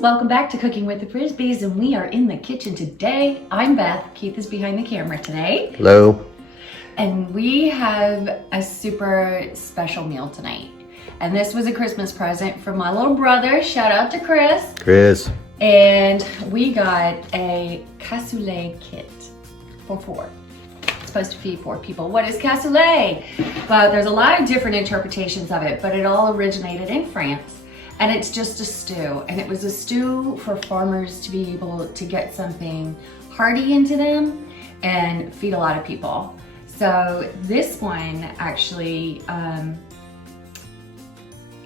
welcome back to Cooking with the Frisbees, and we are in the kitchen today. I'm Beth. Keith is behind the camera today. Hello. And we have a super special meal tonight. And this was a Christmas present from my little brother. Shout out to Chris. Chris. And we got a cassoulet kit for 4. It's supposed to feed 4 people. What is cassoulet? Well, there's a lot of different interpretations of it, but it all originated in France. And it's just a stew. And it was a stew for farmers to be able to get something hearty into them and feed a lot of people. So this one actually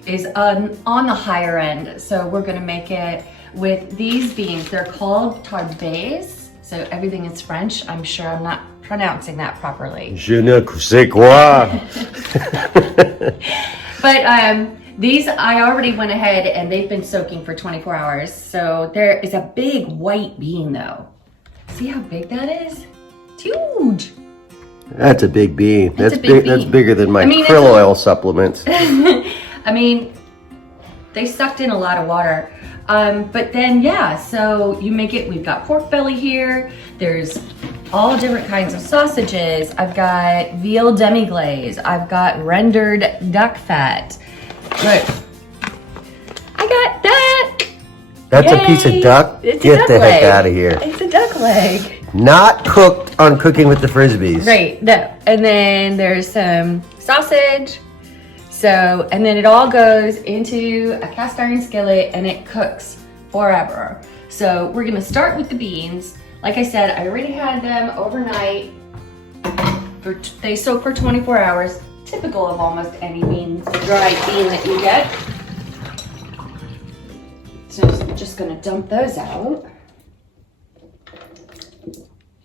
is on the higher end. So we're gonna make it with these beans. They're called tarbes. So everything is French. I'm sure I'm not pronouncing that properly. Je ne sais quoi. But these, I already went ahead and they've been soaking for 24 hours. So there is a big white bean though. See how big that is? It's huge. That's a big bean. That's a big bean. That's bigger than my krill oil supplements. I mean, they sucked in a lot of water. But then, yeah, so you make it, we've got pork belly here. There's all different kinds of sausages. I've got veal demi-glaze. I've got rendered duck fat. Look, I got that. That's Yay. a piece of duck? It's Get a duck the leg. heck out of here. It's a duck leg. Not cooked on Cooking with the Frisbees. Right, no. And then there's some sausage. So, and then it all goes into a cast iron skillet and it cooks forever. So we're gonna start with the beans. Like I said, I already had them overnight. They soak for 24 hours. Typical of almost any dry bean that you get. So I'm just gonna dump those out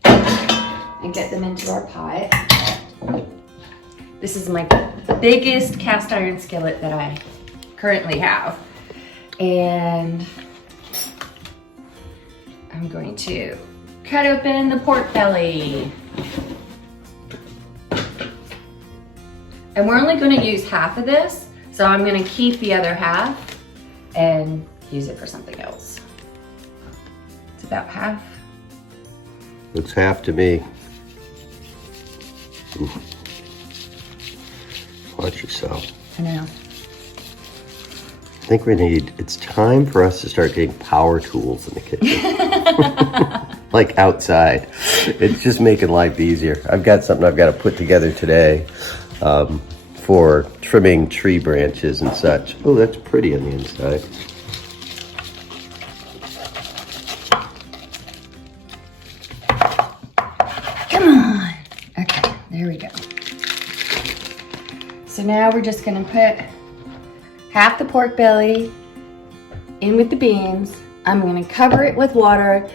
and get them into our pot. This is my biggest cast iron skillet that I currently have. And I'm going to cut open the pork belly. And we're only going to use half of this, so I'm going to keep the other half and use it for something else. It's about half. Looks half to me. Watch yourself. I know. I think it's time for us to start getting power tools in the kitchen. Like outside. It's just making life easier. I've got something I've got to put together today for trimming tree branches and such. Oh, that's pretty on the inside. Come on. Okay, there we go. So now we're just gonna put half the pork belly in with the beans. I'm gonna cover it with water,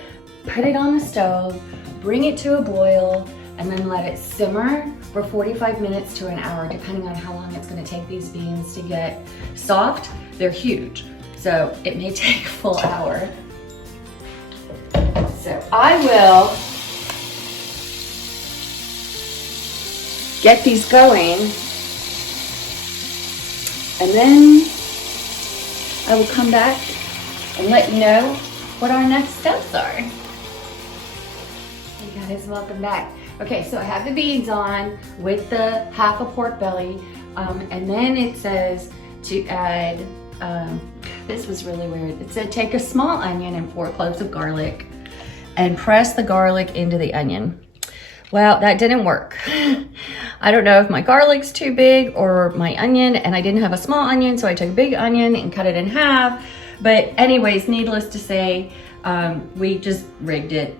put it on the stove, bring it to a boil, and then let it simmer for 45 minutes to an hour, depending on how long it's gonna take these beans to get soft. They're huge, so it may take a full hour. So I will get these going, and then I will come back and let you know what our next steps are. Hey guys, welcome back. Okay, so I have the beans on with the half a pork belly, and then it says to add, this was really weird. It said take a small onion and 4 cloves of garlic and press the garlic into the onion. Well, that didn't work. I don't know if my garlic's too big or my onion, and I didn't have a small onion, so I took a big onion and cut it in half. But anyways, needless to say, we just rigged it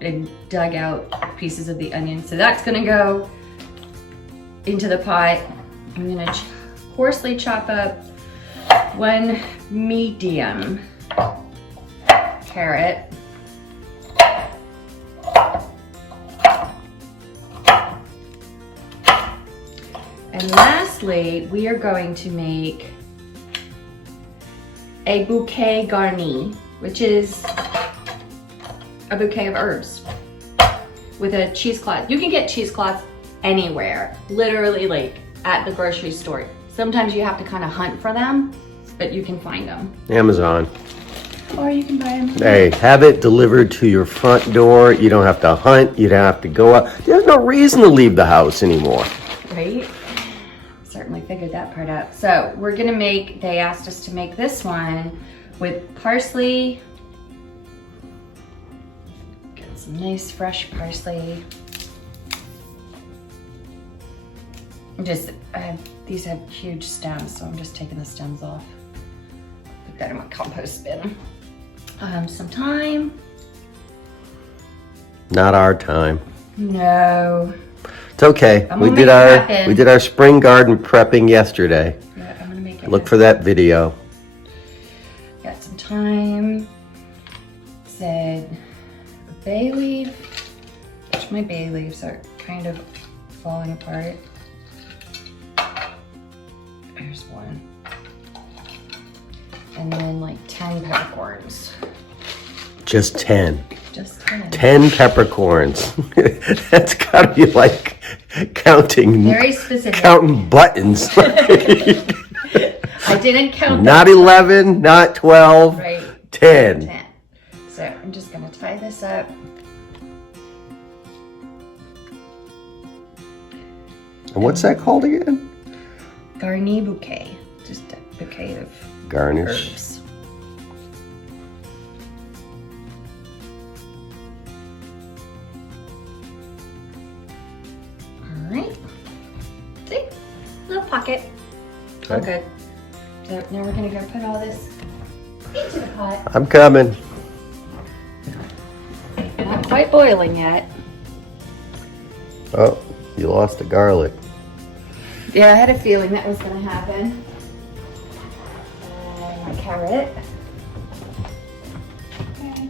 and dug out pieces of the onion. So that's gonna go into the pot. I'm gonna coarsely chop up 1 medium carrot. And lastly, we are going to make a bouquet garni, which is a bouquet of herbs with a cheesecloth. You can get cheesecloths anywhere, literally like at the grocery store. Sometimes you have to kind of hunt for them, but you can find them. Amazon. Or you can buy them. Hey, have it delivered to your front door. You don't have to hunt. You don't have to go out. There's no reason to leave the house anymore. Right? Certainly figured that part out. So we're gonna make, they asked us to make this one with parsley. Get some nice fresh parsley. These have huge stems, so I'm just taking the stems off. Put that in my compost bin. Some thyme. Not our time. No. It's okay. I'm We gonna did make it our happen. we did our spring garden prepping yesterday. Yeah, I'm gonna make it. Look for that video. Got some thyme. Said bay leaf. Which my bay leaves are kind of falling apart. There's one. And then like 10 peppercorns. Just 10. Just 10. 10 peppercorns. That's gotta be like counting. Very specific. Counting buttons. I didn't count Not them. 11, not 12. Right. 10. 10. So I'm just gonna tie this up. And what's that called again? Garni bouquet. Just a bouquet of Garnish. herbs. All right. See? Little pocket. All Okay. good. So now we're gonna go put all this into the pot. I'm coming. Not quite boiling yet. Oh, you lost the garlic. Yeah, I had a feeling that was gonna happen. And my carrot. Okay.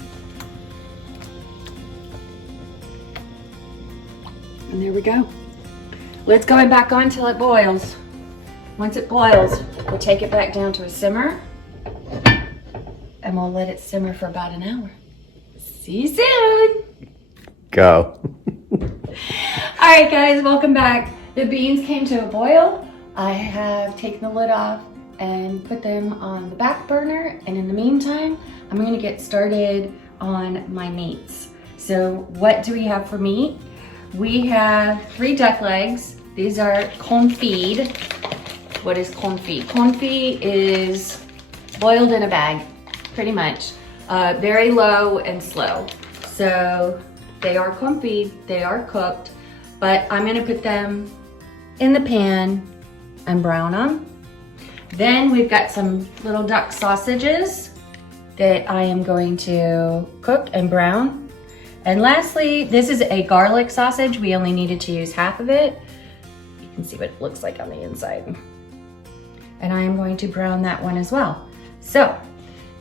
And there we go. Let's go back on till it boils. Once it boils, we'll take it back down to a simmer. And we'll let it simmer for about an hour. See you soon. Go. All right, guys, welcome back. The beans came to a boil. I have taken the lid off and put them on the back burner. And in the meantime, I'm going to get started on my meats. So what do we have for meat? We have 3 duck legs. These are confit. What is confit? Confit is boiled in a bag, pretty much. Very low and slow. So they are confit, they are cooked, but I'm gonna put them in the pan and brown them. Then we've got some little duck sausages that I am going to cook and brown. And lastly, this is a garlic sausage. We only needed to use half of it. You can see what it looks like on the inside. And I am going to brown that one as well. So,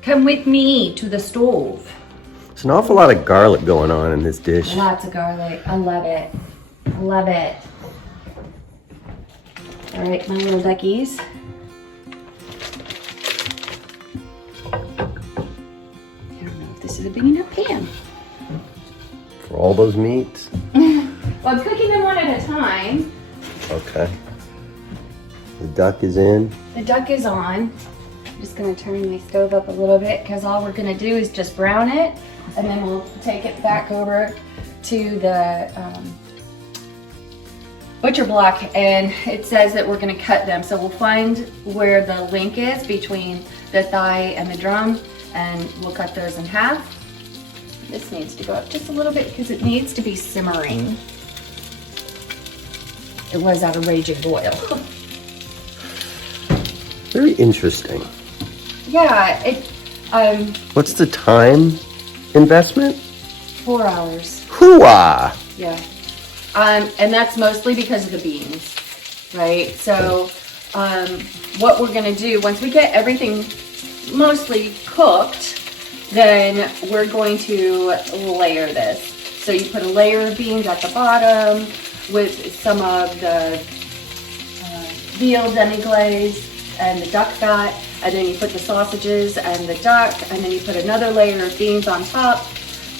come with me to the stove. There's an awful lot of garlic going on in this dish. Lots of garlic. I love it. I love it. All right, my little duckies. I don't know if this is a big enough pan. For all those meats? Well, I'm cooking them one at a time. Okay. The duck is in. The duck is on. I'm just gonna turn my stove up a little bit because all we're gonna do is just brown it, and then we'll take it back over to the butcher block, and it says that we're gonna cut them. So we'll find where the link is between the thigh and the drum, and we'll cut those in half. This needs to go up just a little bit because it needs to be simmering. It was at a raging boil. Very interesting. Yeah, What's the time investment? 4 hours. Hooah! Yeah. And that's mostly because of the beans, right? So what we're gonna do, once we get everything mostly cooked, then we're going to layer this. So you put a layer of beans at the bottom with some of the veal demi-glaze and the duck fat, and then you put the sausages and the duck, and then you put another layer of beans on top,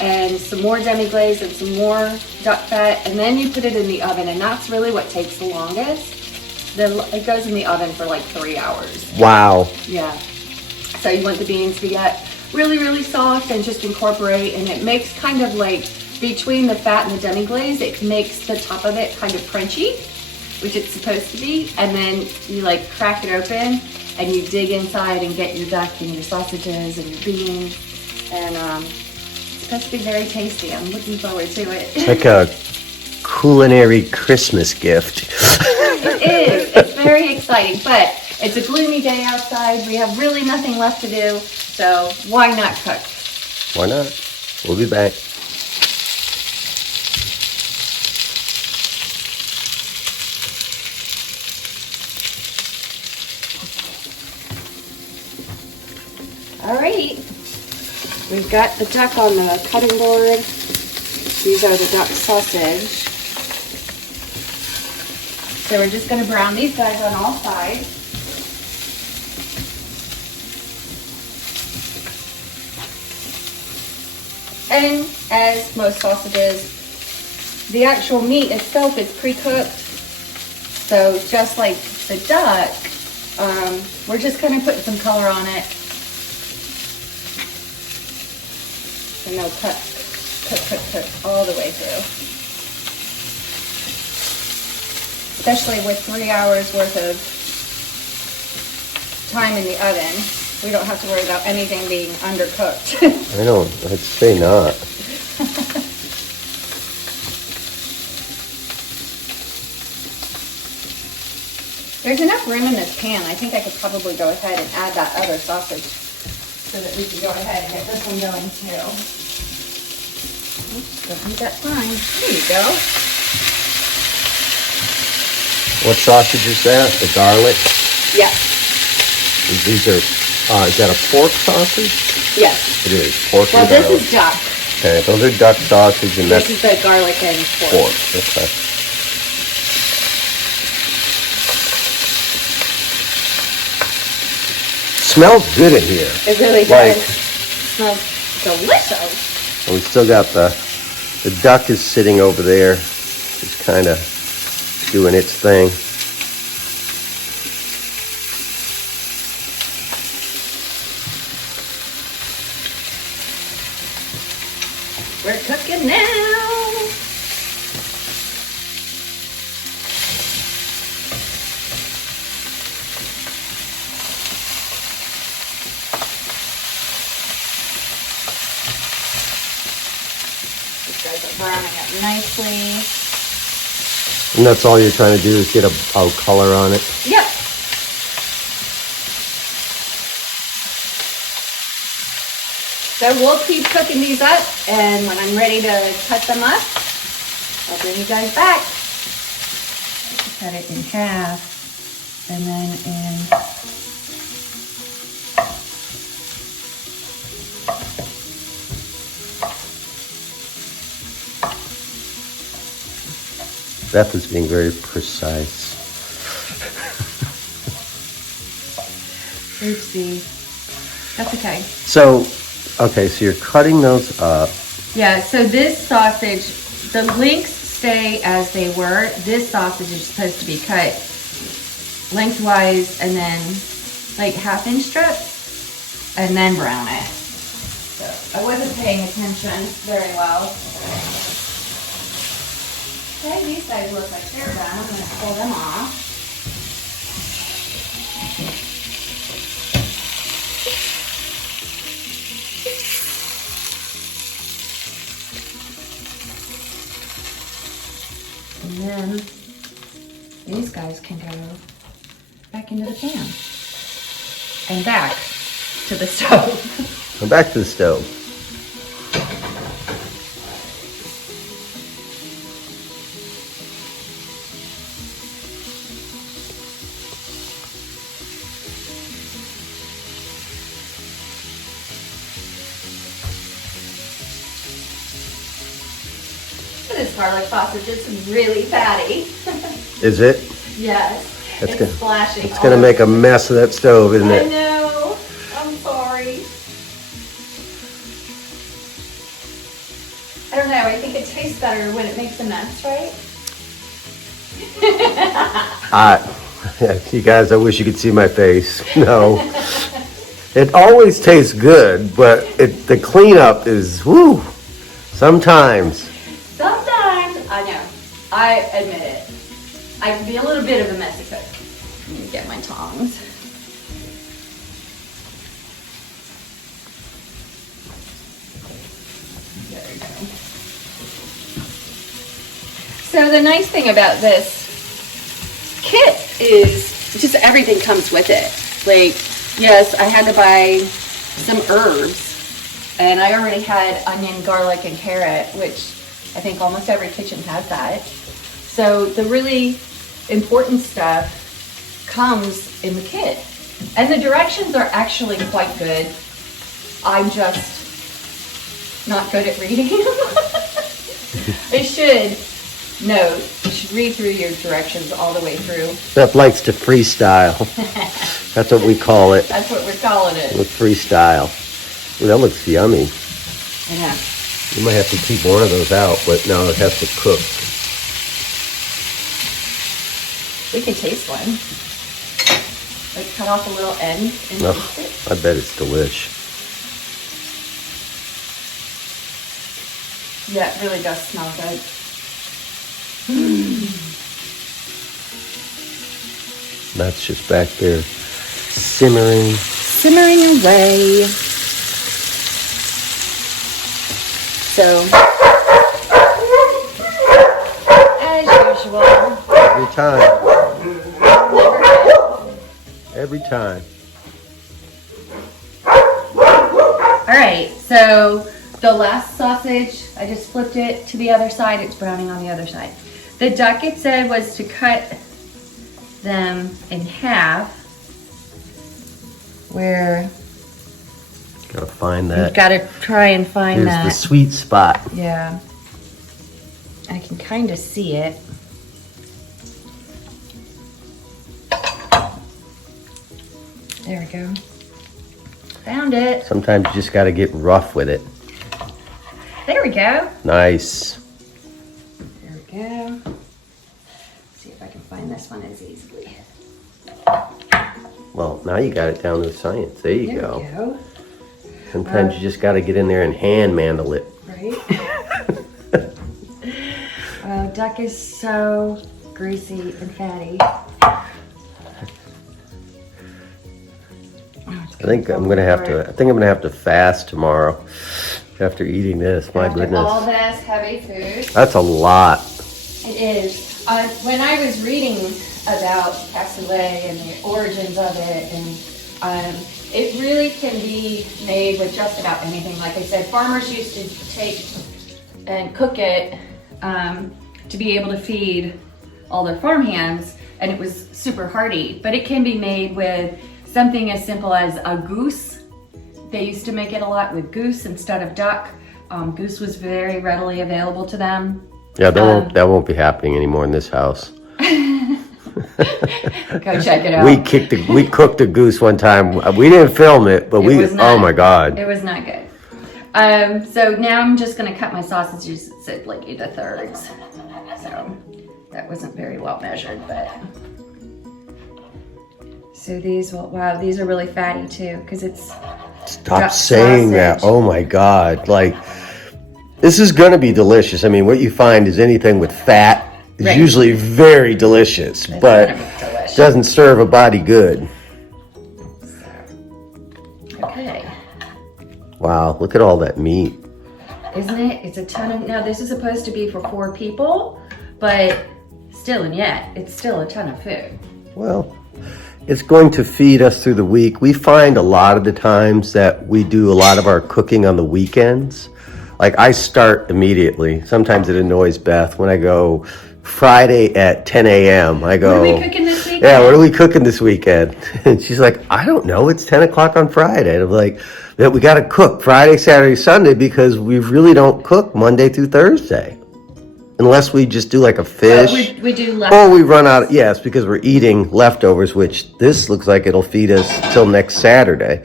and some more demi-glaze and some more duck fat, and then you put it in the oven, and that's really what takes the longest. It goes in the oven for like 3 hours. Wow. Yeah. So you want the beans to get really, really soft and just incorporate, and it makes kind of like between the fat and the demi-glaze, it makes the top of it kind of crunchy, which it's supposed to be. And then you like crack it open and you dig inside and get your duck and your sausages and your beans. And it's supposed to be very tasty. I'm looking forward to it. It's like a culinary Christmas gift. It is. It's very exciting, but it's a gloomy day outside. We have really nothing left to do, so why not cook? Why not? We'll be back. Alright, we've got the duck on the cutting board. These are the duck sausage. So we're just going to brown these guys on all sides. And as most sausages, the actual meat itself is pre-cooked. So just like the duck, we're just kind of putting some color on it. And they'll cook all the way through. Especially with 3 hours worth of time in the oven, we don't have to worry about anything being undercooked. I don't, I'd say not. There's enough room in this pan. I think I could probably go ahead and add that other sausage so that we can go ahead and get this one going too. Oops, don't need that fine. There you go. What sausage is that? The garlic? Yes. These are, is that a pork sausage? Yes. It is. Pork Well, and this garlic. is duck. Okay, those are duck sausage and This that's is the garlic and pork. pork. Okay. Smells good in here. It really Like- does. Smells delicious. And we still got the duck is sitting over there, just kind of doing its thing. We're cooking now. These guys are browning up nicely. And that's all you're trying to do is get a color on it. Yep. So we'll keep cooking these up, and when I'm ready to cut them up, I'll bring you guys back. Cut it in half, and then in Beth is being very precise. oopsie. That's okay. So, okay, so you're cutting those up. Yeah, so this sausage, the links stay as they were. This sausage is supposed to be cut lengthwise and then like half-inch strips and then brown it. So I wasn't paying attention very well. Okay, these guys look like they're done. I'm going to pull them off. And then these guys can go back into the pan and back to the stove. Come back to the stove. This garlic sausage is really fatty. Is it? Yes. That's it's good. splashing. It's going to make a mess of that stove, isn't I it? know. I'm sorry. I don't know. I think it tastes better when it makes a mess, right? You guys, I wish you could see my face. No. It always tastes good, but the cleanup is, whoo, sometimes. Sometimes, I know, I admit it. I can be a little bit of a messy cook. Let me get my tongs. There we go. So the nice thing about this kit is just everything comes with it. Like, yes, I had to buy some herbs, and I already had onion, garlic, and carrot, which I think almost every kitchen has that. So the really important stuff comes in the kit. And the directions are actually quite good. I'm just not good at reading. I should note, you should read through your directions all the way through. Beth likes to freestyle. That's what we call it. That's what we're calling it. With freestyle. Ooh, that looks yummy. I know. You might have to keep one of those out, but now it has to cook. We can taste one. Like cut off a little end and taste it. I bet it's delish. Yeah, it really does smell good. That's just back there simmering. Simmering away. So, as usual. Every time. Every time. All right, so the last sausage, I just flipped it to the other side. It's browning on the other side. The duck, it said, was to cut them in half. Where Gotta find that. you've got to try and find Here's that. the sweet spot. Yeah. I can kind of see it. There we go. Found it. Sometimes you just gotta get rough with it. There we go. Nice. There we go. See if I can find this one as easily. Well, now you got it down to science. There you There go. we go. Sometimes you just gotta get in there and hand mandle it. Right? Duck is so greasy and fatty. I think I'm gonna have to fast tomorrow after eating this. My After goodness. all this heavy food. That's a lot. It is. When I was reading about cassoulet and the origins of it, and it really can be made with just about anything. Like I said, farmers used to take and cook it to be able to feed all their farm hands, and it was super hearty. But it can be made with something as simple as a goose. They used to make it a lot with goose instead of duck. Goose was very readily available to them. Yeah, that won't be happening anymore in this house. Go check it out. We cooked a goose one time. We didn't film it, but oh my God. It was not good. So now I'm just gonna cut my sausages at like 8 1/3. So that wasn't very well measured, but. So these are really fatty too, because it's. Stop saying that. Oh my God. Like, this is gonna be delicious. I mean, what you find is anything with fat is usually very delicious, but doesn't serve a body good. Okay. Wow, look at all that meat. Isn't it? It's a ton of, now this is supposed to be for 4 people, but still and yet, it's still a ton of food. Well, it's going to feed us through the week. We find a lot of the times that we do a lot of our cooking on the weekends. Like, I start immediately. Sometimes it annoys Beth when I go Friday at 10 a.m. I go, what are we cooking this weekend? Yeah, what are we cooking this weekend? And she's like, I don't know. It's 10 o'clock on Friday. And I'm like, yeah, we got to cook Friday, Saturday, Sunday because we really don't cook Monday through Thursday. Unless we just do like a fish. We do leftovers. Or we run out, yes, because we're eating leftovers, which this looks like it'll feed us till next Saturday.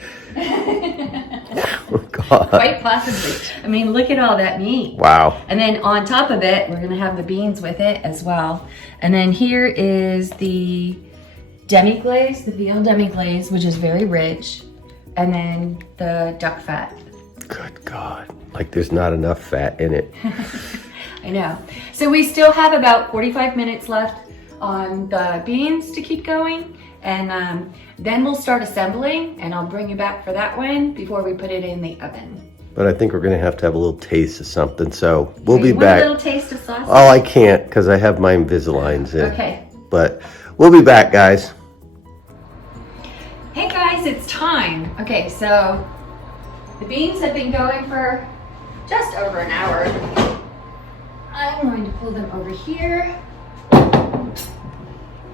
Oh, God. Quite possibly. I mean, look at all that meat. Wow. And then on top of it, we're gonna have the beans with it as well. And then here is the demi-glaze, the veal demi-glaze, which is very rich. and then the duck fat. Good God. Like there's not enough fat in it. I know. So we still have about 45 minutes left on the beans to keep going. And then we'll start assembling, and I'll bring you back for that one before we put it in the oven. But I think we're gonna have a little taste of something, so we'll be You want back. a little taste of sausage? Oh, I can't, because I have my Invisaligns in. Okay. But we'll be back, guys. Hey guys, it's time. Okay, so the beans have been going for just over an hour. I'm going to pull them over here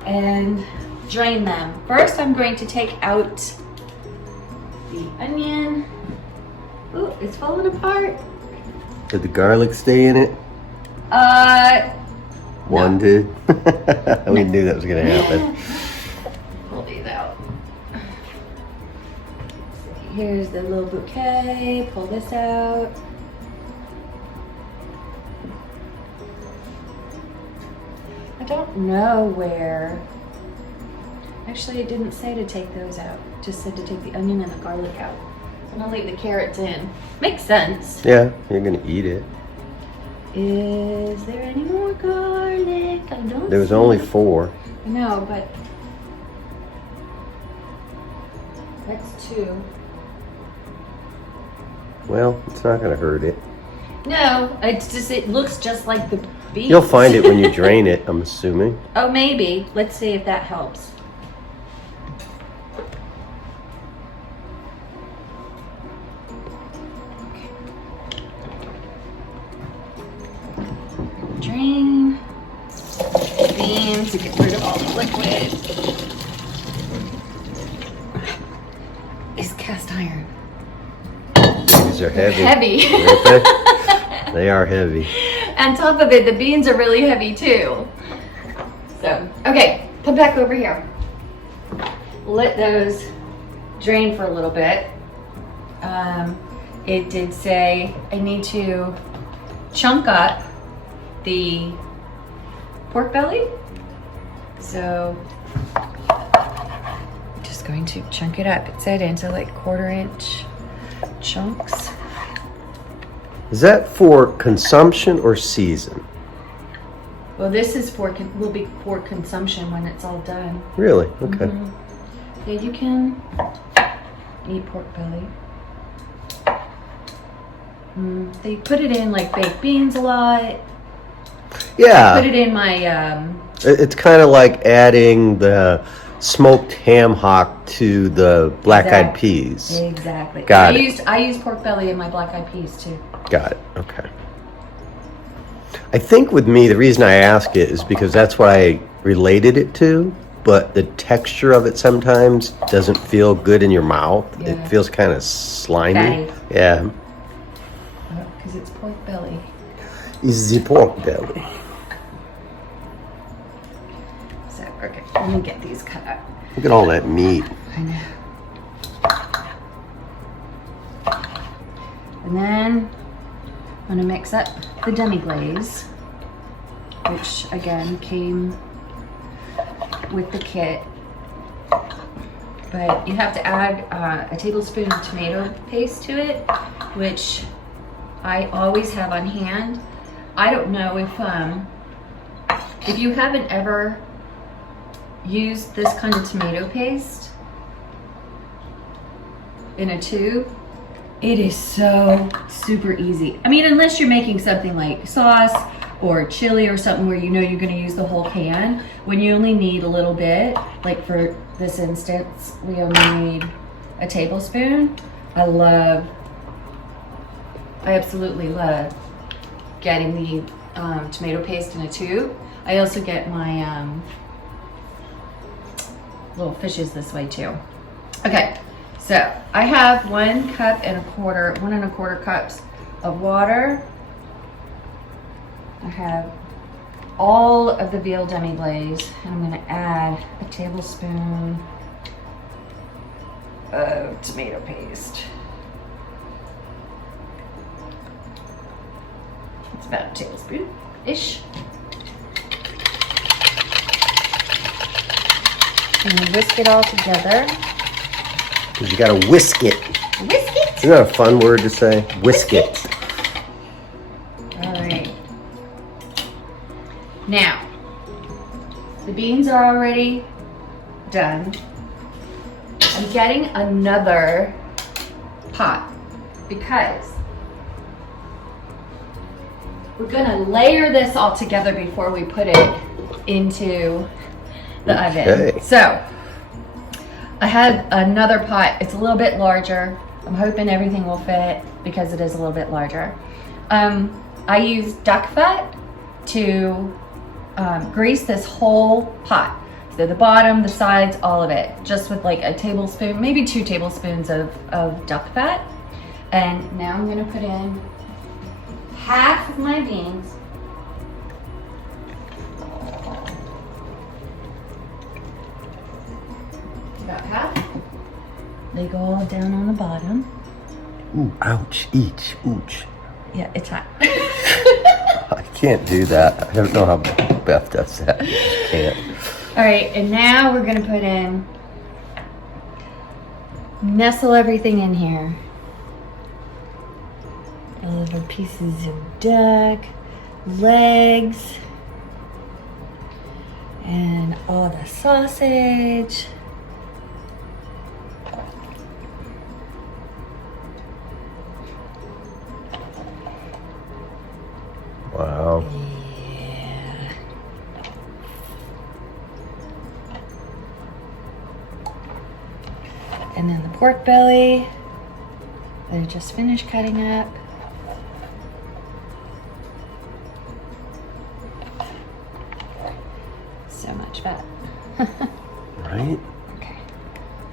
and drain them. First, I'm going to take out the onion. Ooh, it's falling apart. Did the garlic stay in it? One No. did. We knew that was gonna happen. Pull these out. Here's the little bouquet. Pull this out. I don't know where. Actually, it didn't say to take those out. It just said to take the onion and the garlic out. So I'm gonna leave the carrots in. Makes sense. Yeah, you're gonna eat it. Is there any more garlic? I don't There was see only it. 4. I know, but that's 2. Well, it's not gonna hurt it. No, it's just, it looks just like the beans. You'll find it when you drain it, I'm assuming. Oh, maybe. Let's see if that helps. Drain the beans to get rid of all the liquid. It's cast iron. These are heavy. Heavy. Aren't they? They are heavy. On top of it, the beans are really heavy too. So, okay, come back over here. Let those drain for a little bit. It did say I need to chunk up the pork belly. So, I'm just going to chunk it up. It said into like 1/4 inch chunks. Is that for consumption or season? Well, this is will be for consumption when it's all done. Really? Okay. Mhm. Yeah, you can eat pork belly. They put it in like baked beans a lot. Yeah. Put it in my It's kind of like adding the smoked ham hock to the black-eyed peas. Exactly. Got it. I used pork belly in my black-eyed peas too. Got it. Okay. I think with me, the reason I ask it is because that's what I related it to, but the texture of it sometimes doesn't feel good in your mouth. Yeah. It feels kind of slimy. Fatty. Yeah. Because it's pork belly. It's the pork belly. So, okay, let me get these cut up. Look at all that meat. I know. And then I'm gonna mix up the demi-glaze, which again came with the kit. But you have to add a tablespoon of tomato paste to it, which I always have on hand. I don't know if you haven't ever used this kind of tomato paste in a tube, it is so super easy. I mean, unless you're making something like sauce or chili or something where you know you're gonna use the whole can, when you only need a little bit, like for this instance, we only need a tablespoon. I absolutely love getting the tomato paste in a tube. I also get my little fishes this way too. Okay, so I have 1.25 cups of water. I have all of the veal demi-glaze, and I'm gonna add a tablespoon of tomato paste. It's about a tablespoon-ish. And whisk it all together. Because you gotta whisk it. Whisk it. Isn't that a fun word to say? Whisk it. All right. Now, the beans are already done. I'm getting another pot because we're gonna layer this all together before we put it into the oven. So I had another pot. It's a little bit larger. I'm hoping everything will fit because it is a little bit larger. I use duck fat to grease this whole pot. So the bottom, the sides, all of it, just with like a tablespoon, maybe 2 tablespoons of duck fat. And now I'm gonna put in half of my beans. About half. They go all down on the bottom. Ooh, ouch, each, ooch. Yeah, it's hot. I can't do that. I don't know how Beth does that. I can't. All right, and now we're gonna put in, nestle everything in here. All of our pieces of duck, legs, and all the sausage. Wow. Yeah. And then the pork belly that I just finished cutting up. So much fat. Right? Okay.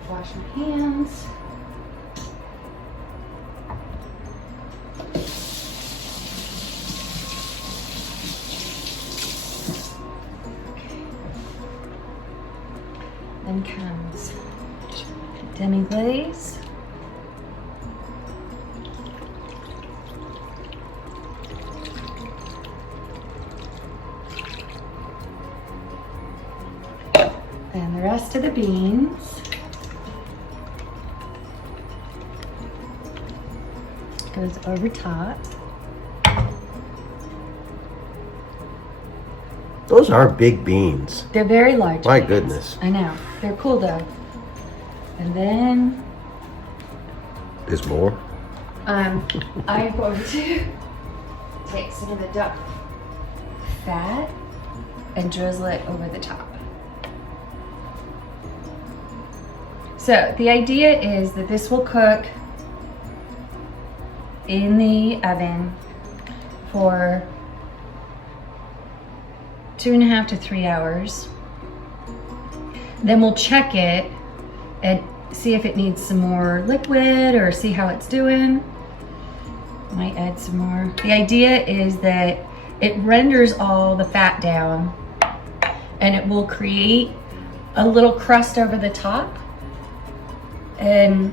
Wash my hands. Then comes demi glaze. And the rest of the beans. Goes over top. Those are big beans. They're very large. My beans. goodness. I know. They're cool though. And then There's more? I'm going to take some of the duck fat and drizzle it over the top. So the idea is that this will cook in the oven for 2.5 to 3 hours. Then we'll check it and see if it needs some more liquid or see how it's doing. Might add some more. The idea is that it renders all the fat down and it will create a little crust over the top. And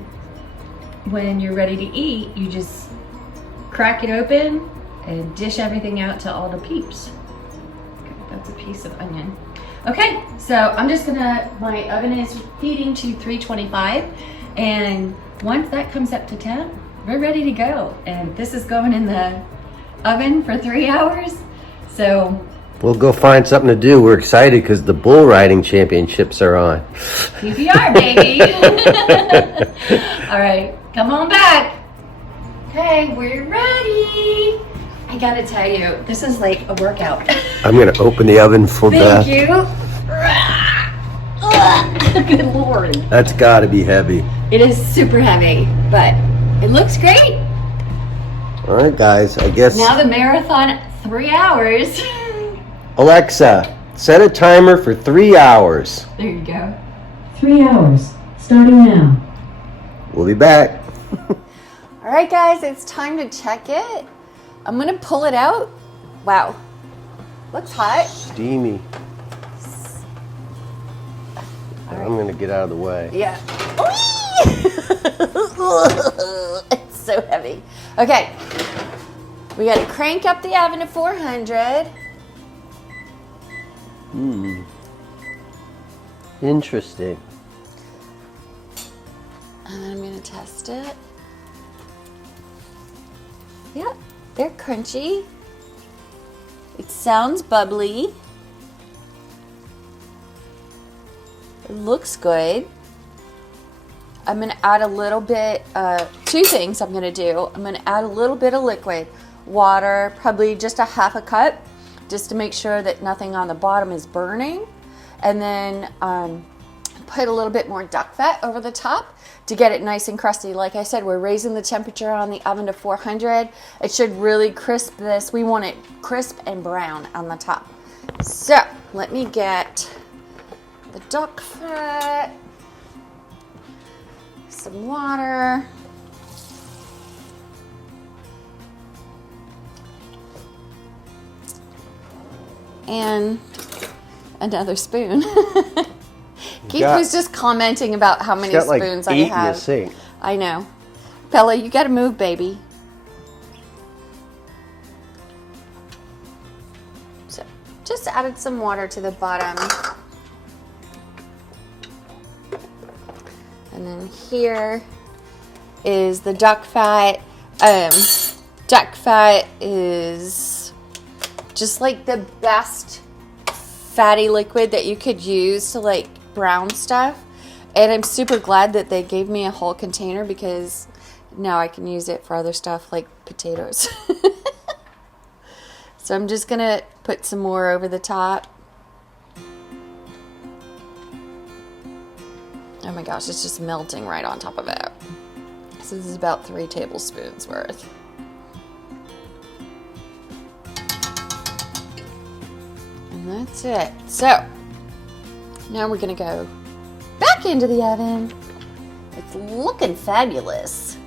when you're ready to eat, you just crack it open and dish everything out to all the peeps. Okay, that's a piece of onion. Okay, so I'm just gonna, my oven is heating to 325, and once that comes up to temp, we're ready to go. And this is going in the oven for 3 hours. So we'll go find something to do. We're excited because the bull riding championships are on. PBR, baby. All right, come on back. Okay, we're ready. I gotta tell you, this is like a workout. I'm gonna open the oven for Beth. Thank you. Good Lord. That's gotta be heavy. It is super heavy, but it looks great. All right, guys, I guess. Now the marathon, 3 hours. Alexa, set a timer for 3 hours. There you go. 3 hours, starting now. We'll be back. All right, guys, it's time to check it. I'm gonna pull it out. Wow, looks hot. Steamy. I'm gonna get out of the way. Yeah. It's so heavy. Okay, we gotta crank up the oven to 400. Interesting. And I'm gonna test it. Yep, they're crunchy. It sounds bubbly. It looks good. I'm gonna add a little bit, two things I'm gonna do. I'm gonna add a little bit of liquid water, probably just a half a cup, just to make sure that nothing on the bottom is burning. And then put a little bit more duck fat over the top to get it nice and crusty. Like I said, we're raising the temperature on the oven to 400. It should really crisp this. We want it crisp and brown on the top. So let me get the duck fat, some water, and another spoon. Keith was just commenting about how many spoons I have. In the sink. I know. Bella, you gotta move, baby. So, just added some water to the bottom. And then here is the duck fat. Duck fat is just like the best fatty liquid that you could use to like brown stuff. And I'm super glad that they gave me a whole container because now I can use it for other stuff like potatoes. So I'm just gonna put some more over the top. Oh my gosh, it's just melting right on top of it. So this is about 3 tablespoons worth. And that's it. So now we're gonna go back into the oven. It's looking fabulous.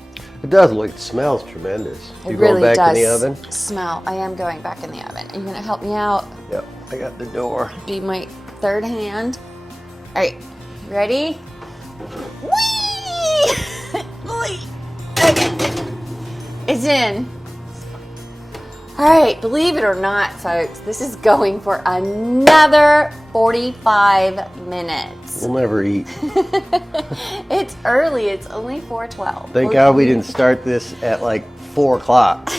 It does look, it smells tremendous. It You really going back does in the oven? smell. I am going back in the oven. Are you gonna help me out? Yep, I got the door. Be my third hand. All right, ready? Whee! Okay. It's in. All right, believe it or not, folks, this is going for another 45 minutes. We'll never eat. It's early. It's only 4:12. Thank God we didn't start this at like 4 o'clock.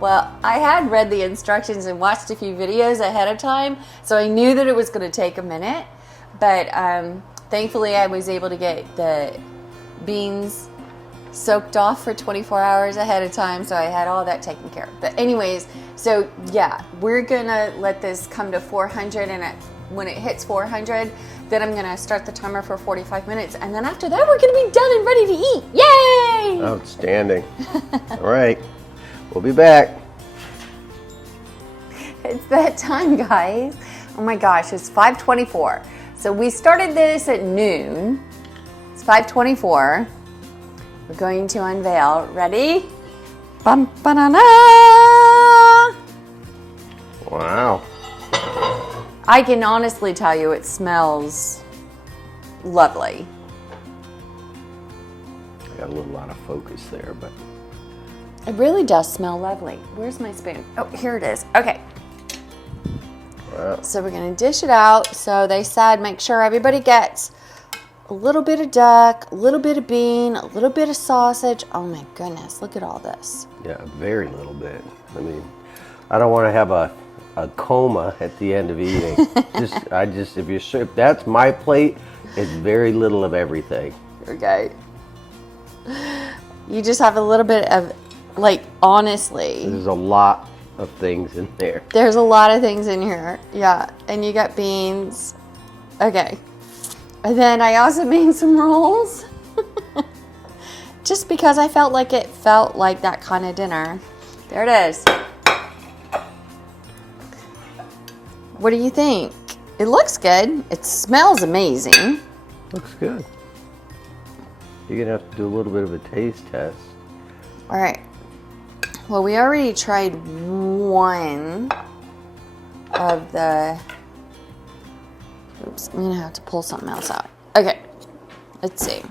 Well, I had read the instructions and watched a few videos ahead of time, so I knew that it was going to take a minute. But thankfully, I was able to get the beans soaked off for 24 hours ahead of time, so I had all that taken care of. But anyways, so yeah, we're gonna let this come to 400, and when it hits 400, then I'm gonna start the timer for 45 minutes, and then after that, we're gonna be done and ready to eat. Yay! Outstanding. All right, we'll be back. It's that time, guys. Oh my gosh, it's 5:24. So we started this at noon. It's 5:24. We're going to unveil. Ready? Bum, ba-da-da! Wow. I can honestly tell you it smells lovely. I got a little out of focus there, but It really does smell lovely. Where's my spoon? Oh, here it is. Okay. wow. So we're going to dish it out. So they said make sure everybody gets a little bit of duck, a little bit of bean, a little bit of sausage. Oh my goodness, look at all this. Yeah, a very little bit. I mean, I don't want to have a coma at the end of eating. If that's my plate, it's very little of everything. Okay. You just have a little bit of, like, honestly. There's a lot of things in there. There's a lot of things in here. Yeah. And you got beans. Okay. And then I also made some rolls. Just because I felt like it felt like that kind of dinner. There it is. What do you think? It looks good. It smells amazing. Looks good. You're gonna have to do a little bit of a taste test. All right. Well, we already tried one of the... Oops, I'm gonna have to pull something else out. Okay, let's see.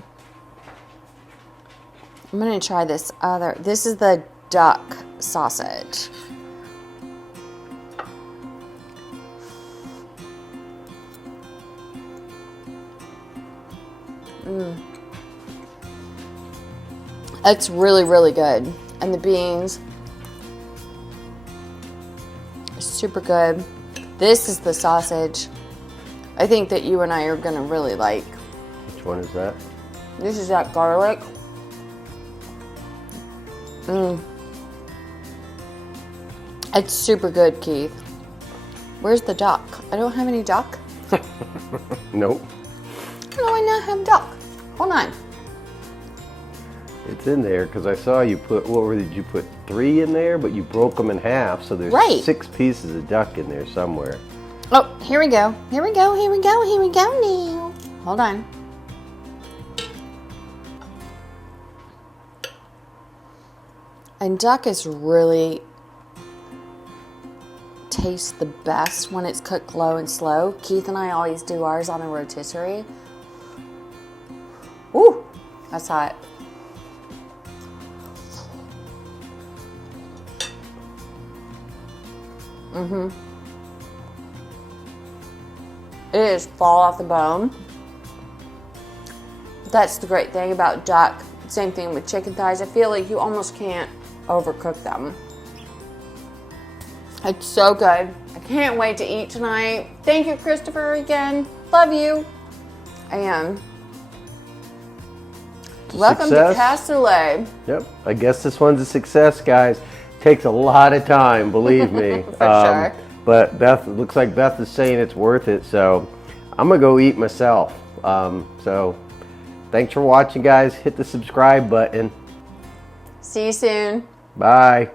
I'm gonna try this other. This is the duck sausage. It's really, really good. And the beans are super good. This is the sausage I think that you and I are gonna really like. Which one is that? This is that garlic. It's super good, Keith. Where's the duck? I don't have any duck. Nope. How do I not have duck? Hold on. It's in there because I saw you put, did you put 3 in there, but you broke them in half, so there's Right. 6 pieces of duck in there somewhere. Oh, here we go. Here we go, here we go, here we go now. Hold on. And duck is really tastes the best when it's cooked low and slow. Keith and I always do ours on a rotisserie. Ooh, that's hot. It is fall off the bone. That's the great thing about duck. Same thing with chicken thighs. I feel like you almost can't overcook them. It's so good. I can't wait to eat tonight. Thank you, Christopher, again. Love you. And welcome to Cassoulet. Yep, I guess this one's a success, guys. Takes a lot of time, believe me. For sure. But looks like Beth is saying it's worth it, so I'm gonna go eat myself. So thanks for watching, guys. Hit the subscribe button. See you soon. Bye.